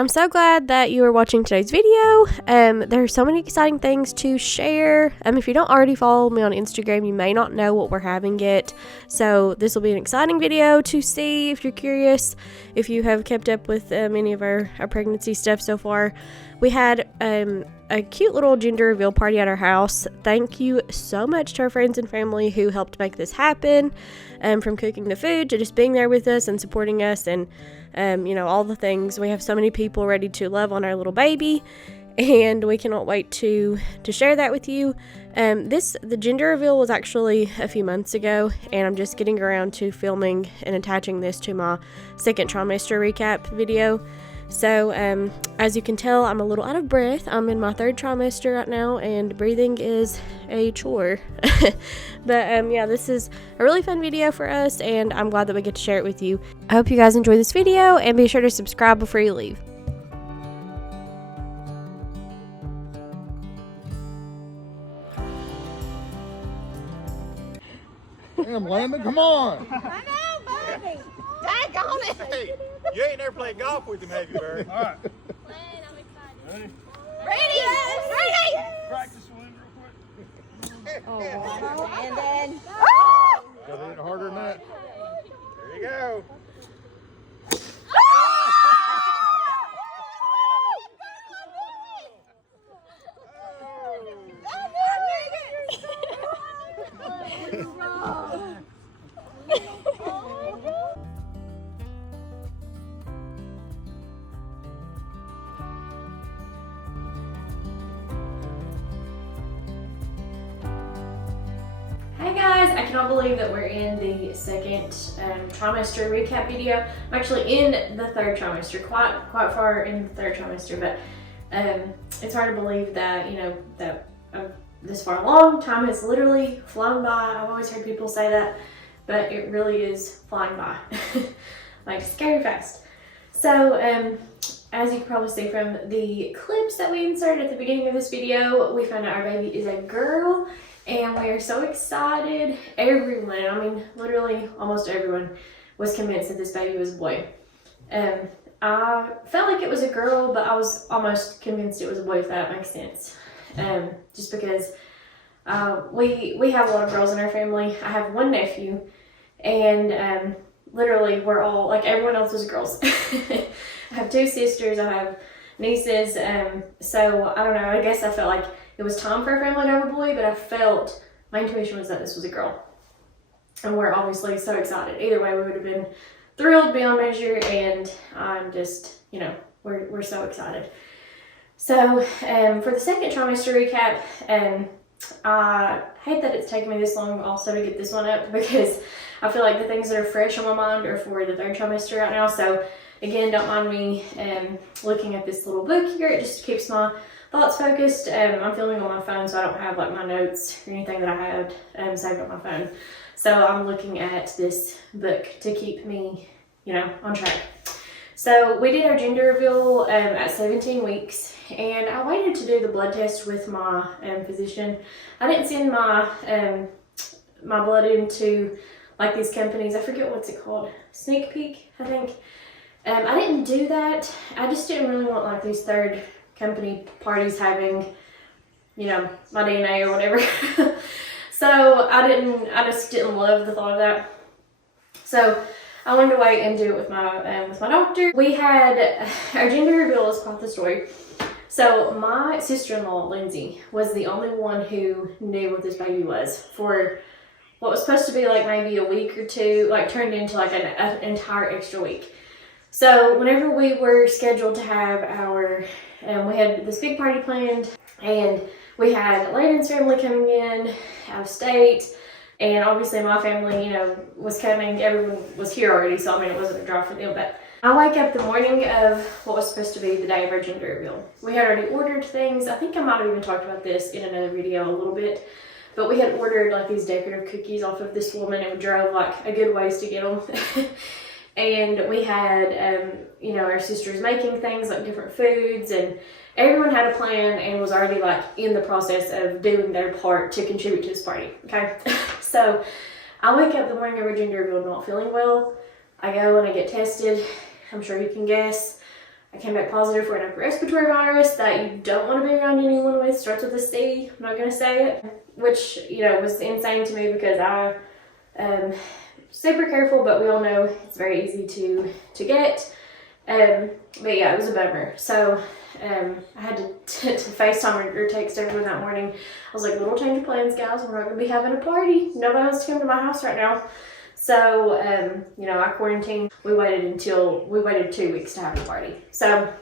I'm so glad that you are watching today's video. There are so many exciting things to share. If you don't already follow me on Instagram, you may not know what we're having yet. So this will be an exciting video to see if you're curious, if you have kept up with any of our pregnancy stuff so far. We had a cute little gender reveal party at our house. Thank you so much to our friends and family who helped make this happen, from cooking the food to just being there with us and supporting us and all the things. We have so many people ready to love on our little baby, and we cannot wait to share that with you. The gender reveal was actually a few months ago, and I'm just getting around to filming and attaching this to my second trimester recap video. So as you can tell, I'm a little out of breath. I'm in my third trimester right now, and breathing is a chore. But yeah, this is a really fun video for us, and I'm glad that we get to share it with you. I hope you guys enjoy this video, and be sure to subscribe before you leave. Damn, Landon, come on. I know, baby. Daggone it. Hey, you ain't never played golf with him, have you, Barry? All right. Ready? Ready? Practice swing real quick. Oh, and then. Got to hit it harder than that. There you go. Hey guys, I cannot believe that we're in the second trimester recap video. I'm actually in the third trimester, quite far in the third trimester, but it's hard to believe that, that I'm this far along. Time has literally flown by. I've always heard people say that, but it really is flying by, like scary fast. So as you can probably see from the clips that we inserted at the beginning of this video, we found out our baby is a girl. And we are so excited. Everyone, I mean, literally almost everyone was convinced that this baby was a boy. I felt like it was a girl, but I was almost convinced it was a boy, if that makes sense. Just because we have a lot of girls in our family. I have one nephew, and literally we're all, like, everyone else is girls. I have two sisters, I have nieces, so I don't know, I guess I felt like it was time for a family to have a boy, but I felt, my intuition was that this was a girl. And we're obviously so excited. Either way, we would have been thrilled beyond measure, and I'm just, we're so excited. So for the second trimester recap, I hate that it's taken me this long also to get this one up, because I feel like the things that are fresh on my mind are for the third trimester right now. So again, don't mind me looking at this little book here. It just keeps my thoughts focused. I'm filming on my phone, so I don't have like my notes or anything that I have saved on my phone. So I'm looking at this book to keep me, on track. So we did our gender reveal at 17 weeks, and I waited to do the blood test with my physician. I didn't send my my blood into like these companies. I forget what's it called. Sneak Peek, I think. I didn't do that. I just didn't really want like these third company parties having, my DNA or whatever. So I just didn't love the thought of that. So I wanted to wait and do it with my doctor. We had, our gender reveal is quite the story. So my sister-in-law, Lindsay, was the only one who knew what this baby was for what was supposed to be like maybe a week or two, like turned into like an entire extra week. So whenever we were scheduled to have our, we had this big party planned, and we had Landon's family coming in out of state, and obviously my family, was coming. Everyone was here already, so I mean, it wasn't a drive for them. But I wake up the morning of what was supposed to be the day of our gender reveal. We had already ordered things. I think I might have even talked about this in another video a little bit, but we had ordered like these decorative cookies off of this woman, and we drove like a good ways to get them. And we had, our sisters making things like different foods, and everyone had a plan and was already like in the process of doing their part to contribute to this party. Okay. So I wake up the morning of our gender reveal not feeling well. I go and I get tested. I'm sure you can guess. I came back positive for an upper respiratory virus that you don't want to be around anyone with. Starts with a C. I'm not going to say it, which, you know, was insane to me because I super careful, but we all know it's very easy to get. But yeah, it was a bummer. So I had to FaceTime or text everyone that morning. I was like, little change of plans, guys. We're not going to be having a party. Nobody wants to come to my house right now. So, you know, I quarantined. We waited 2 weeks to have a party. So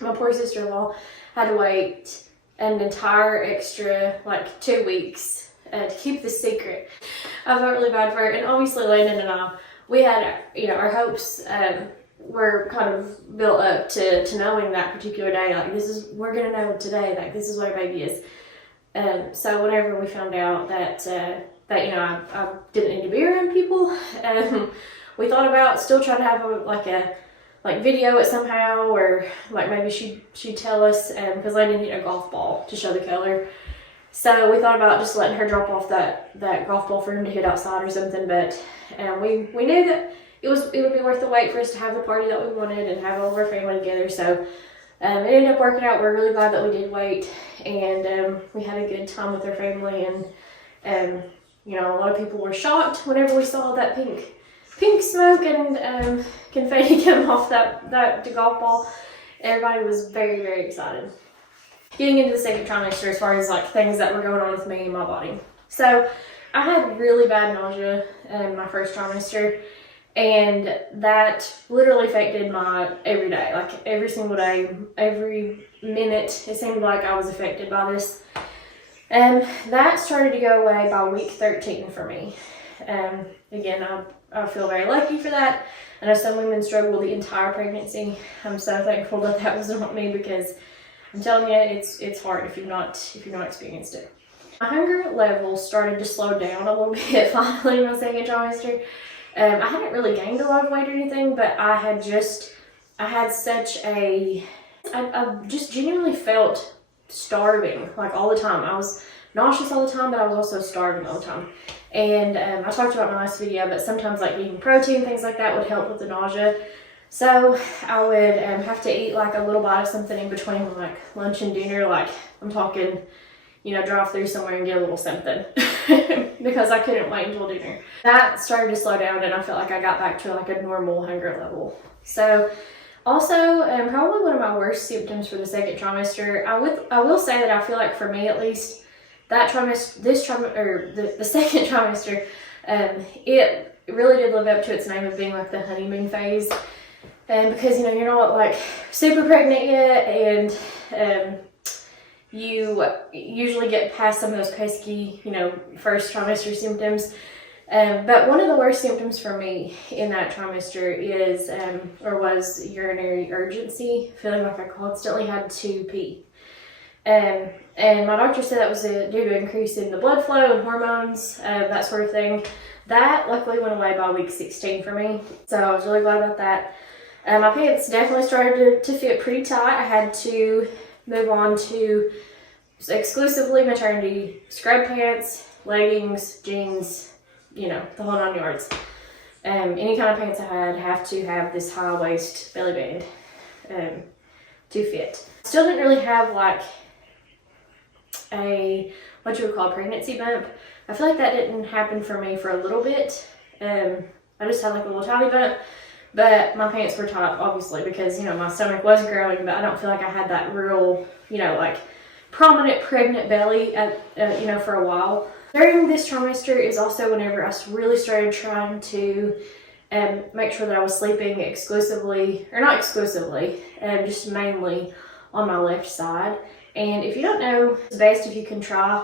my poor sister-in-law had to wait an entire extra, like, 2 weeks to keep the secret. I felt really bad for her. And obviously Landon and I, we had, you know, our hopes were kind of built up to knowing that particular day, like, we're going to know today, like, this is what our baby is. So whenever we found out that you know, I didn't need to be around people, we thought about still trying to have a video it somehow, or like maybe she'd tell us, because Landon needed a golf ball to show the color. So we thought about just letting her drop off that golf ball for him to hit outside or something, but we knew that it would be worth the wait for us to have the party that we wanted and have all of our family together. So it ended up working out. We're really glad that we did wait, and we had a good time with our family. And you know, a lot of people were shocked whenever we saw that pink smoke and confetti come off that golf ball. Everybody was very, very excited. Getting into the second trimester, as far as like things that were going on with me and my body. So I had really bad nausea in my first trimester, and that literally affected my everyday, like every single day, every minute. It seemed like I was affected by this. And that started to go away by week 13 for me. Again, I feel very lucky for that. I know some women struggle the entire pregnancy. I'm so thankful that that was not me, because I'm telling you, it's hard if you've not experienced it. My hunger level started to slow down a little bit finally in my second trimester. I hadn't really gained a lot of weight or anything, but I had such I just genuinely felt starving, like, all the time. I was nauseous all the time, but I was also starving all the time. And I talked about in my last video, but sometimes like eating protein, things like that would help with the nausea. So I would have to eat like a little bite of something in between like lunch and dinner. Like, I'm talking, you know, drive through somewhere and get a little something because I couldn't wait until dinner. That started to slow down, and I felt like I got back to like a normal hunger level. So also, probably one of my worst symptoms for the second trimester, I will say that I feel like for me at least, that trimester, the second trimester, it really did live up to its name of being like the honeymoon phase. And because, you know, you're not like super pregnant yet, and you usually get past some of those pesky, you know, first trimester symptoms. But one of the worst symptoms for me in that trimester was urinary urgency, feeling like I constantly had to pee. And my doctor said that was due to increase in the blood flow and hormones, that sort of thing. That luckily went away by week 16 for me, so I was really glad about that. My pants definitely started to fit pretty tight. I had to move on to exclusively maternity scrub pants, leggings, jeans, you know, the whole 9 yards. Any kind of pants I had have to have this high waist belly band to fit. Still didn't really have like what you would call a pregnancy bump. I feel like that didn't happen for me for a little bit. I just had like a little tiny bump, but my pants were tight, obviously, because, you know, my stomach was growing, but I don't feel like I had that real, you know, like prominent pregnant belly you know, for a while. During this trimester is also whenever I really started trying to make sure that I was sleeping exclusively, or not exclusively, just mainly on my left side. And if you don't know, it's best if you can try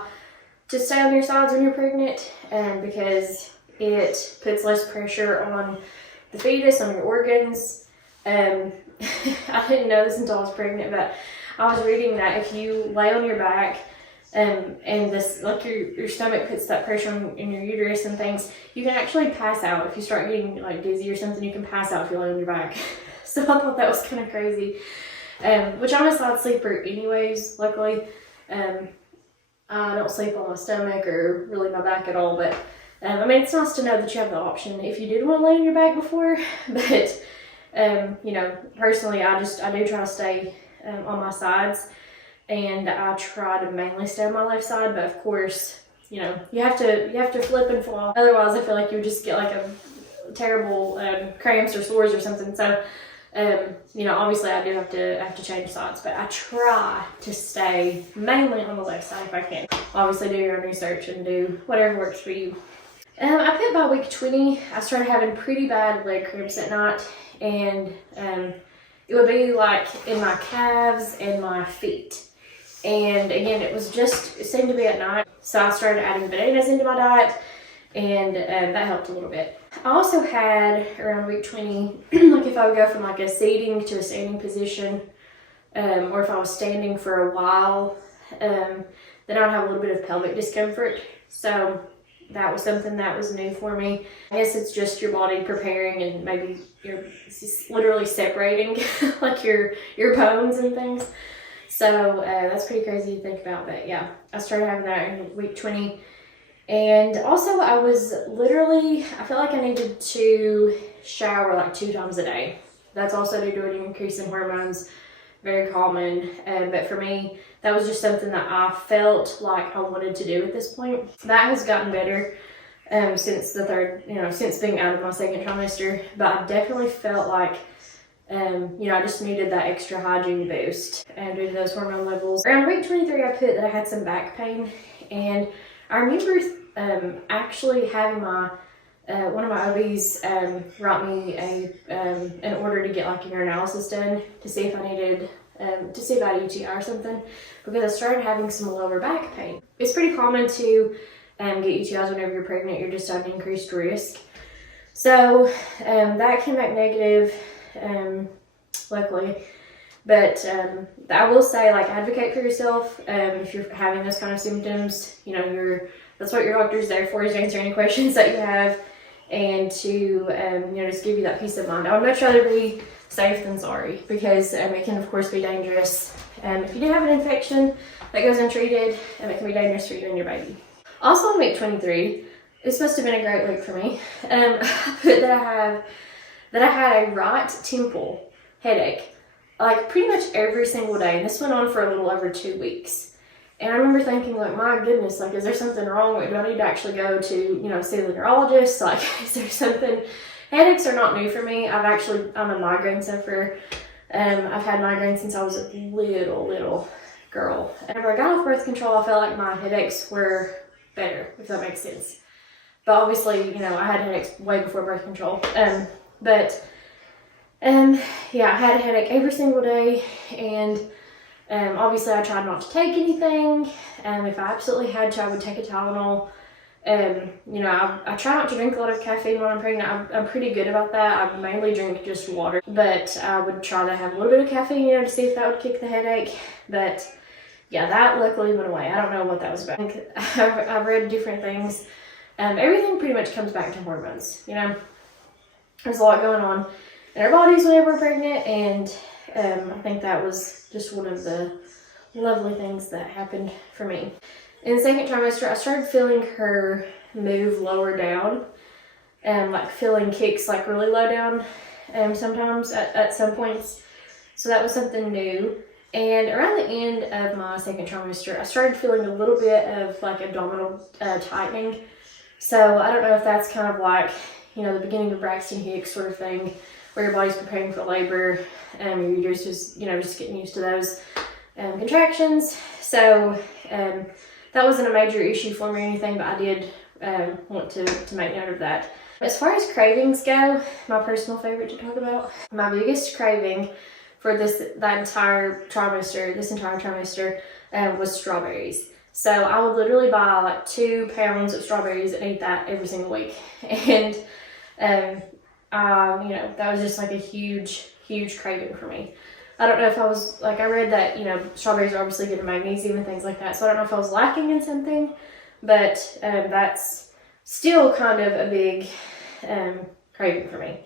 to stay on your sides when you're pregnant, because it puts less pressure on the fetus, on your organs. I didn't know this until I was pregnant, but I was reading that if you lay on your back, and this, like, your stomach puts that pressure in your uterus and things, you can actually pass out. If you start getting like dizzy or something, you can pass out if you lay on your back. So I thought that was kind of crazy. Which I'm a side sleeper anyways, luckily. I don't sleep on my stomach or really my back at all, but I mean, it's nice to know that you have the option if you did want to lay on your back before, but You know, personally, I do try to stay on my sides, and I try to mainly stay on my left side. But of course, you know, you have to flip and fall. Otherwise, I feel like you would just get like a terrible cramps or sores or something. So, you know, obviously I do have to change sides, but I try to stay mainly on the left side if I can. Obviously, do your own research and do whatever works for you. I put by week 20, I started having pretty bad leg cramps at night, and it would be like in my calves and my feet. And again, it seemed to be at night. So I started adding bananas into my diet, and that helped a little bit. I also had around week 20, like if I would go from like a seating to a standing position, or if I was standing for a while, then I would have a little bit of pelvic discomfort. So that was something that was new for me. I guess it's just your body preparing, and maybe you're literally separating like your bones and things. So that's pretty crazy to think about. But yeah, I started having that in week 20. And also I felt like I needed to shower like 2 times a day. That's also due to an increase in hormones, very common. But for me, that was just something that I felt like I wanted to do at this point. That has gotten better since since being out of my second trimester. But I definitely felt like, I just needed that extra hygiene boost due to those hormone levels. Around week 23, I put that I had some back pain, and I remember actually having one of my OBs write me an order to get like a urinalysis done to see if I needed to see about UTI or something, because I started having some lower back pain. It's pretty common to get UTIs whenever you're pregnant. You're just at an increased risk. So that came back negative, luckily. But I will say, like, advocate for yourself. If you're having those kind of symptoms, you know, that's what your doctor's there for, is to answer any questions that you have, and to just give you that peace of mind. I would much rather be safe than sorry, because it can of course be dangerous. If you do have an infection that goes untreated, it can be dangerous for you and your baby. Also on week 23, this must have been a great week for me. I put that I had a right temple headache, like pretty much every single day, and this went on for a little over 2 weeks. And I remember thinking, like, my goodness, like, is there something wrong? Do I need to actually go to, see the neurologist? Like, is there something? Headaches are not new for me. I'm a migraine sufferer. I've had migraines since I was a little girl. Whenever I got off birth control, I felt like my headaches were better, if that makes sense. But obviously, I had headaches way before birth control. I had a headache every single day, and obviously I tried not to take anything. If I absolutely had to, I would take a Tylenol. I try not to drink a lot of caffeine when I'm pregnant. I'm pretty good about that. I mainly drink just water, but I would try to have a little bit of caffeine, to see if that would kick the headache. But yeah, that luckily went away. I don't know what that was about. I've read different things. Everything pretty much comes back to hormones. There's a lot going on in our bodies whenever we're pregnant, and I think that was just one of the lovely things that happened for me. In the second trimester, I started feeling her move lower down, like feeling kicks like really low down sometimes at some points. So that was something new. And around the end of my second trimester, I started feeling a little bit of like abdominal tightening. So I don't know if that's kind of like, the beginning of Braxton Hicks sort of thing, where your body's preparing for labor, and your uterus is, just getting used to those contractions. So that wasn't a major issue for me or anything, but I did want to make note of that. As far as cravings go, my personal favorite to talk about, my biggest craving for this entire trimester was strawberries. So I would literally buy like 2 pounds of strawberries and eat that every single week. And that was just like a huge craving for me. I don't know if I was, like, I read that, strawberries are obviously good in magnesium and things like that, so I don't know if I was lacking in something, but that's still kind of a big craving for me.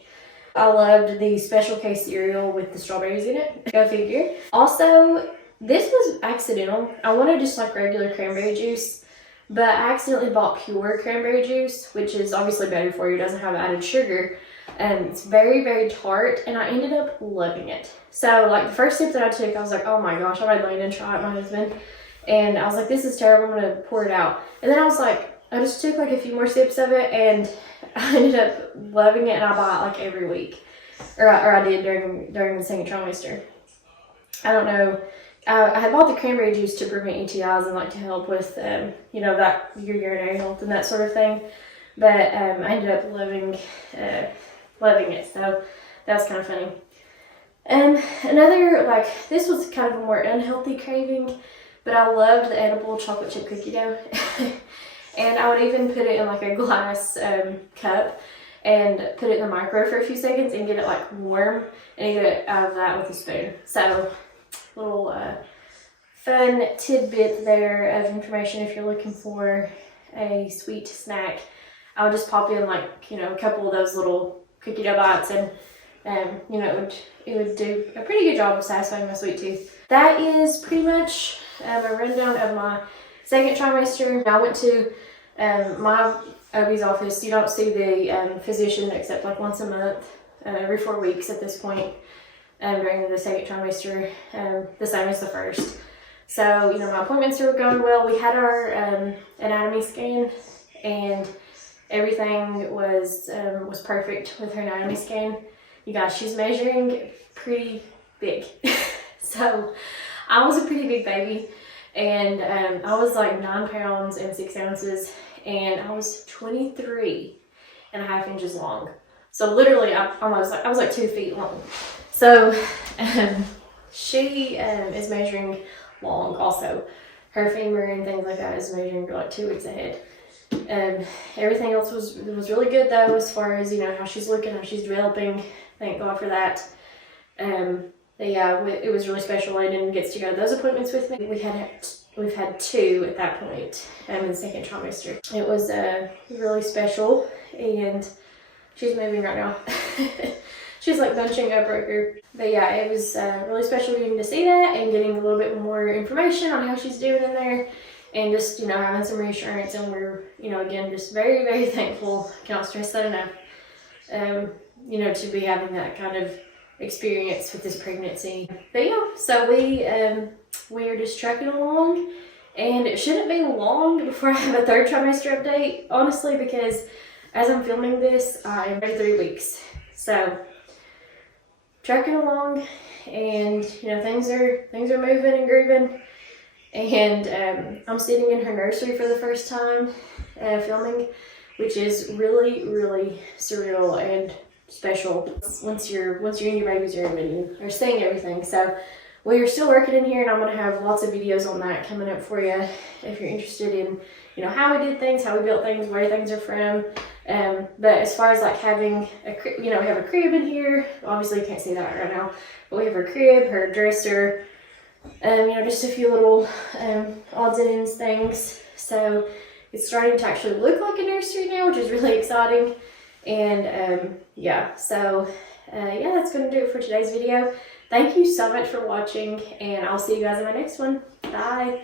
I loved the Special K cereal with the strawberries in it. Go figure. Also, this was accidental. I wanted just like regular cranberry juice, but I accidentally bought pure cranberry juice, which is obviously better for you, doesn't have added sugar. It's very, very tart, and I ended up loving it. So like the first sip that I took, I was like, oh my gosh, I made Landon try it, my husband. And I was like, this is terrible, I'm gonna pour it out. And then I was like, I just took like a few more sips of it, and I ended up loving it, and I buy it like every week. Or I did during the second trimester. I don't know. I had bought the cranberry juice to prevent UTIs and like to help with, you know, that your urinary health and that sort of thing. But I ended up loving it. So that was kind of funny. Another, like, this was kind of a more unhealthy craving, but I loved the edible chocolate chip cookie dough. And I would even put it in like a glass cup and put it in the microwave for a few seconds and get it like warm and eat it out of that with a spoon. So little fun tidbit there of information if you're looking for a sweet snack. I'll just pop in like, you know, a couple of those little cookie dough bites, and you know, it would do a pretty good job of satisfying my sweet tooth. That is pretty much a rundown of my second trimester. I went to my OB's office. You don't see the physician except like once a month, every 4 weeks at this point. During the second trimester, the same as the first. So, you know, my appointments were going well. We had our anatomy scan, and everything was perfect with her anatomy scan. You guys, she's measuring pretty big. So, I was a pretty big baby, and I was like 9 pounds and 6 ounces, and I was 23.5 inches long. So literally, I was like 2 feet long. So she is measuring long also. Her femur and things like that is measuring like 2 weeks ahead. Everything else was really good though, as far as, you know, how she's looking, how she's developing. Thank God for that. But yeah, it was really special. Landon gets to go to those appointments with me. We've had 2 at that point in the second trimester. It was really special, and she's moving right now. She's like bunching up right here. But yeah, it was really special getting to see that and getting a little bit more information on how she's doing in there, and just, you know, having some reassurance. And we're, you know, again, just very, very thankful. Cannot stress that enough. You know, to be having that kind of experience with this pregnancy. But yeah, so we are just trucking along, and it shouldn't be long before I have a third trimester update, honestly, because as I'm filming this, I'm 3 weeks. So trucking along, and you know, things are moving and grooving, and I'm sitting in her nursery for the first time filming, which is really, really surreal and special once you're in your baby's room and you're seeing everything. So we are still working in here, and I'm going to have lots of videos on that coming up for you if you're interested in, you know, how we did things, how we built things, where things are from. But as far as like having we have a crib in here. Obviously you can't see that right now, but we have her crib, her dresser, you know, just a few little odds and ends things. So it's starting to actually look like a nursery now, which is really exciting. And yeah, so yeah, that's going to do it for today's video. Thank you so much for watching, and I'll see you guys in my next one. Bye.